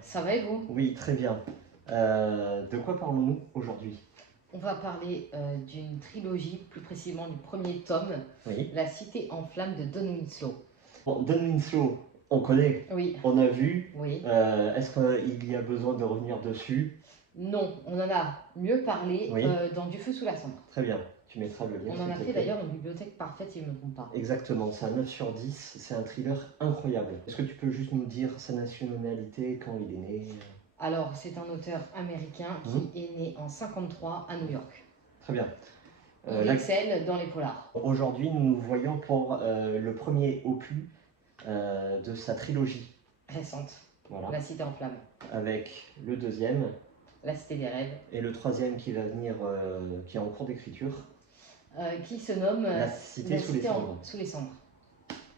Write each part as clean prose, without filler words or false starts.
Ça va et vous? Oui, très bien. De quoi parlons-nous aujourd'hui? On va parler d'une trilogie, plus précisément du premier tome, Oui. La Cité en flammes de Don Winslow. Bon, Don Winslow, on connaît, Oui, on a vu. oui. Est-ce qu'il y a besoin de revenir dessus? Non, on en a mieux parlé Oui. dans Du feu sous la cendre. Très bien, tu mettras le lien, On en s'il a te fait plaît. d'ailleurs une bibliothèque parfaite, si je ne me trompe pas. Exactement, c'est un 9 sur 10, c'est un thriller incroyable. Est-ce que tu peux juste nous dire sa nationalité, quand il est né? Alors, c'est un auteur américain qui est né en 53 à New York. Très bien. Il excelle dans les polars. Aujourd'hui, nous nous voyons pour le premier opus de sa trilogie. Récente, Voilà. La Cité en flammes. Avec le deuxième La Cité des rêves. et le troisième qui va venir, qui est en cours d'écriture. Qui se nomme La Cité sous les cendres. Sous les cendres.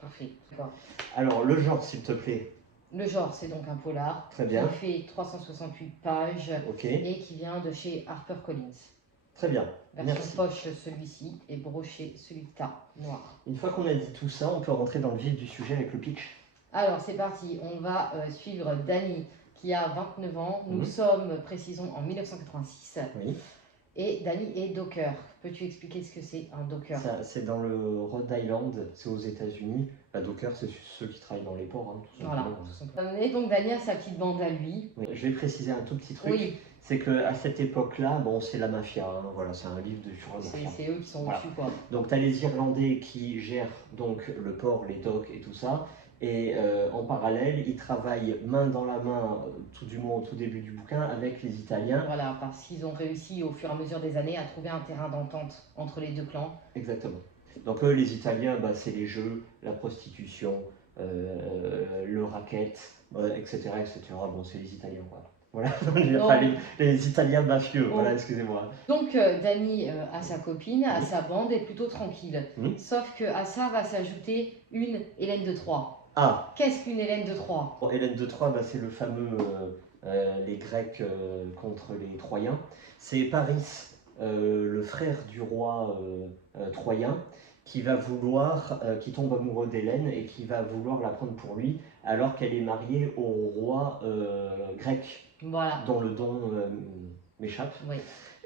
Parfait. D'accord. Alors, le genre, s'il te plaît. Le genre, c'est donc un polar. Très bien. Qui fait 368 pages. Ok. Et qui vient de chez HarperCollins. Très bien. Version Merci. poche celui-ci et broché celui de tas noir. Une fois qu'on a dit tout ça, on peut rentrer dans le vif du sujet avec le pitch. Alors c'est parti, on va suivre Danny qui a 29 ans. Nous sommes, précisons, en 1986. Oui. Et Danny est docker. Peux-tu expliquer ce que c'est un docker? C'est dans le Rhode Island, c'est aux États-Unis. La docker, c'est ceux qui travaillent dans les ports, hein, tout Voilà. simplement. Et donc Danny a sa petite bande à lui. Oui. Je vais préciser un tout petit truc. Oui. C'est qu'à cette époque-là, bon, c'est la mafia, hein, voilà, c'est un livre sur la mafia. C'est eux qui sont voilà. au-dessus, quoi. Donc tu as les Irlandais qui gèrent donc le port, les docks et tout ça. Et en parallèle, ils travaillent main dans la main, tout du moins au tout début du bouquin, avec les Italiens. Voilà, parce qu'ils ont réussi au fur et à mesure des années à trouver un terrain d'entente entre les deux clans. Exactement. Donc eux, les Italiens, bah, c'est les jeux, la prostitution, le racket, etc., etc. Bon, c'est les Italiens, quoi. Voilà, enfin, les Italiens mafieux, voilà, excusez-moi. Donc Danny a sa copine, a sa bande, est plutôt tranquille. Sauf qu'à ça va s'ajouter une Hélène de Troie. Ah. Qu'est-ce qu'une Hélène de Troie? Bon, Hélène de Troie, bah, c'est le fameux les Grecs contre les Troyens. C'est Paris, le frère du roi troyen, qui va vouloir, qui tombe amoureux d'Hélène et qui va vouloir la prendre pour lui, alors qu'elle est mariée au roi grec, voilà. dont le don m'échappe. Oui.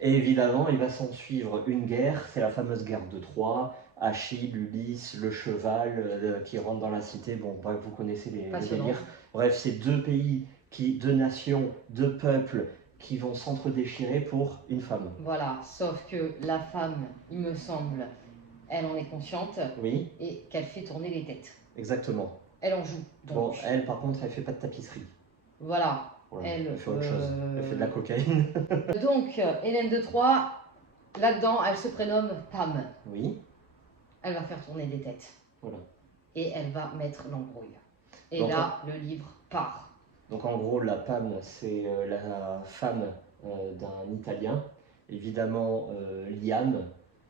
Et évidemment, il va s'en suivre une guerre, c'est la fameuse guerre de Troie. Achille, Ulysse, le cheval qui rentre dans la cité, bon bref, vous connaissez les délires. Bref, c'est deux pays, deux nations, deux peuples qui vont s'entre-déchirer pour une femme. Voilà, sauf que la femme, il me semble, elle en est consciente. Oui. Et qu'elle fait tourner les têtes. Exactement. Elle en joue. Donc. Bon, elle par contre, elle fait pas de tapisserie. Voilà. Elle fait autre chose, elle fait de la cocaïne. Donc, Hélène de Troie, là-dedans, elle se prénomme Pam. Oui. Elle va faire tourner des têtes. Voilà. Et elle va mettre l'embrouille. Et donc, là, le livre part. Donc en gros, la Pam, c'est la femme d'un Italien. Évidemment, Liam,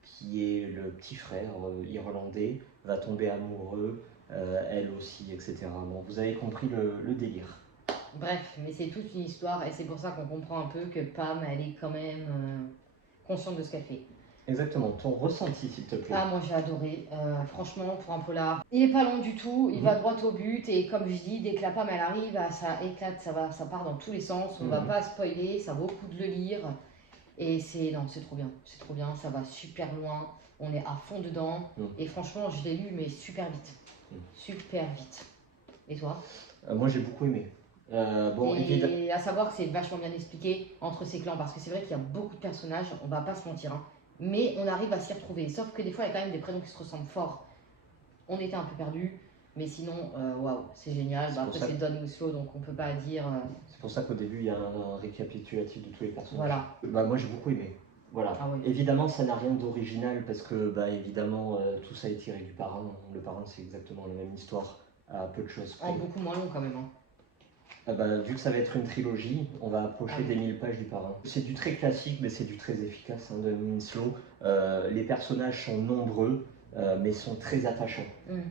qui est le petit frère irlandais, va tomber amoureux, elle aussi, etc. Bon, vous avez compris le délire. Bref, mais c'est toute une histoire et c'est pour ça qu'on comprend un peu que Pam, elle est quand même consciente de ce qu'elle fait. Exactement, ton ressenti s'il te plaît. Ah, moi j'ai adoré, franchement, pour un polar. Il est pas long du tout, il va droit au but et comme je dis, dès que la Pam elle arrive, ça éclate, ça part dans tous les sens, on va pas spoiler, ça vaut le coup de le lire. Et c'est trop bien, ça va super loin, on est à fond dedans et franchement je l'ai lu mais super vite, super vite. Et toi? Moi j'ai beaucoup aimé. Et à savoir que c'est vachement bien expliqué entre ces clans parce que c'est vrai qu'il y a beaucoup de personnages, on va pas se mentir, hein, mais on arrive à s'y retrouver, sauf que des fois il y a quand même des prénoms qui se ressemblent fort. On était un peu perdus, mais sinon, waouh, c'est génial. Après c'est Don Winslow donc on peut pas dire... C'est pour ça qu'au début il y a un récapitulatif de tous les personnages. Voilà. Bah, moi j'ai beaucoup aimé. Voilà. Ah, oui. Évidemment, ça n'a rien d'original parce que, bah, évidemment, tout ça est tiré du Parrain. Le Parrain, c'est exactement la même histoire, à peu de choses près. En beaucoup moins long quand même. Hein. Bah, vu que ça va être une trilogie, on va approcher des 1000 pages du Parrain. C'est du très classique, mais c'est du très efficace, hein, de Winslow. Les personnages sont nombreux, mais sont très attachants.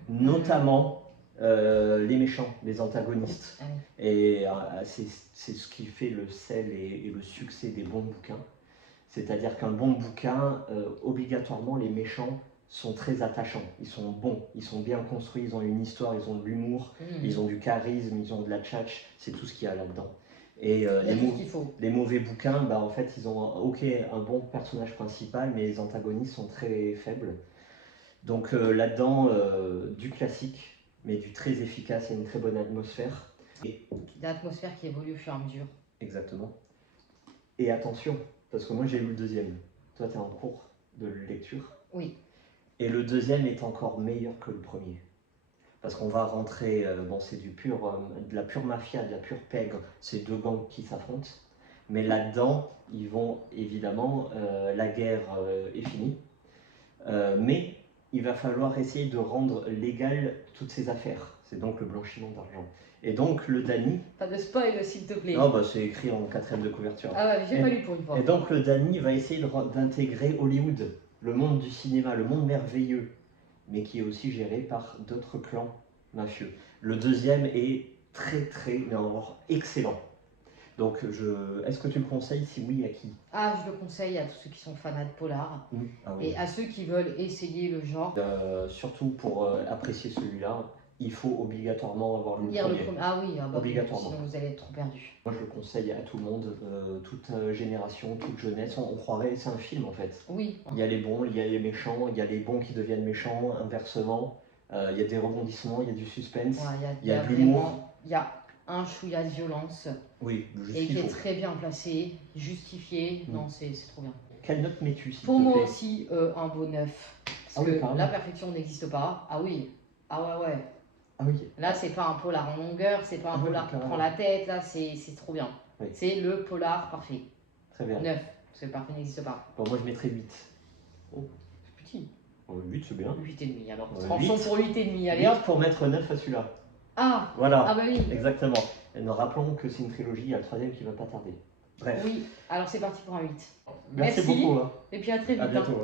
Notamment les méchants, les antagonistes. Et c'est ce qui fait le sel et le succès des bons bouquins. C'est-à-dire qu'un bon bouquin, obligatoirement, les méchants sont très attachants, ils sont bons, ils sont bien construits, ils ont une histoire, ils ont de l'humour, ils ont du charisme, ils ont de la tchatch, c'est tout ce qu'il y a là-dedans. Et Il y a tout ce qu'il faut. les mauvais bouquins, bah, en fait, ils ont ok un bon personnage principal, mais les antagonistes sont très faibles. Donc là-dedans, du classique, mais du très efficace et une très bonne atmosphère. L'atmosphère qui évolue au fur et à mesure. Exactement. Et attention, parce que moi j'ai lu le deuxième. Toi, tu es en cours de lecture. Oui. Et le deuxième est encore meilleur que le premier. Parce qu'on va rentrer, bon, c'est de la pure mafia, de la pure pègre, c'est deux gangs qui s'affrontent. Mais là-dedans, ils vont évidemment, la guerre est finie. Mais il va falloir essayer de rendre légal toutes ces affaires. C'est donc le blanchiment d'argent. Et donc le Dany. Pas de spoil, s'il te plaît. Non, bah, c'est écrit en 4e de couverture. Ah ouais, j'ai pas lu pour une fois. Et donc le Dany va essayer d'intégrer Hollywood, le monde du cinéma, le monde merveilleux, mais qui est aussi géré par d'autres clans mafieux. Le deuxième est mais alors excellent. Donc, est-ce que tu le conseilles? Si oui, à qui? Ah, je le conseille à tous ceux qui sont fans de polar Ah oui. et à ceux qui veulent essayer le genre. Surtout pour apprécier celui-là, il faut obligatoirement avoir lu le premier. Ah oui, ah bah obligatoirement. Sinon vous allez être trop perdu. Moi, je le conseille à tout le monde, toute génération, toute jeunesse. On croirait, c'est un film en fait. Oui. Il y a les bons, il y a les méchants, il y a les bons qui deviennent méchants, inversement. Il y a des rebondissements, il y a du suspense, Ouais, il y a de l'humour. Il y a un chouïa de violence. Oui, juste et qui est très bien placé, justifié. Non, c'est trop bien. Quelle note mets-tu, s'il te Pour moi plaît? aussi, un beau 9. Parce oui, que la perfection n'existe pas. Ah oui. Ah ouais. Ah oui. Là, c'est pas un polar en longueur, c'est pas un polar qui prend la tête. Là, c'est trop bien. Oui. C'est le polar parfait. Très bien. 9, parce que le parfait n'existe pas. Bon, moi, je mettrais 8. Oh, c'est petit. 8, c'est bien. 8,5 alors. Tranchons pour 8,5. Allez hop. Pour mettre 9 à celui-là. Ah. Voilà. Ah bah oui. Exactement. Et nous rappelons que c'est une trilogie, il y a le 3e qui va pas tarder. Bref. Oui, alors c'est parti pour un 8. Merci beaucoup. Et puis à très vite. À bientôt.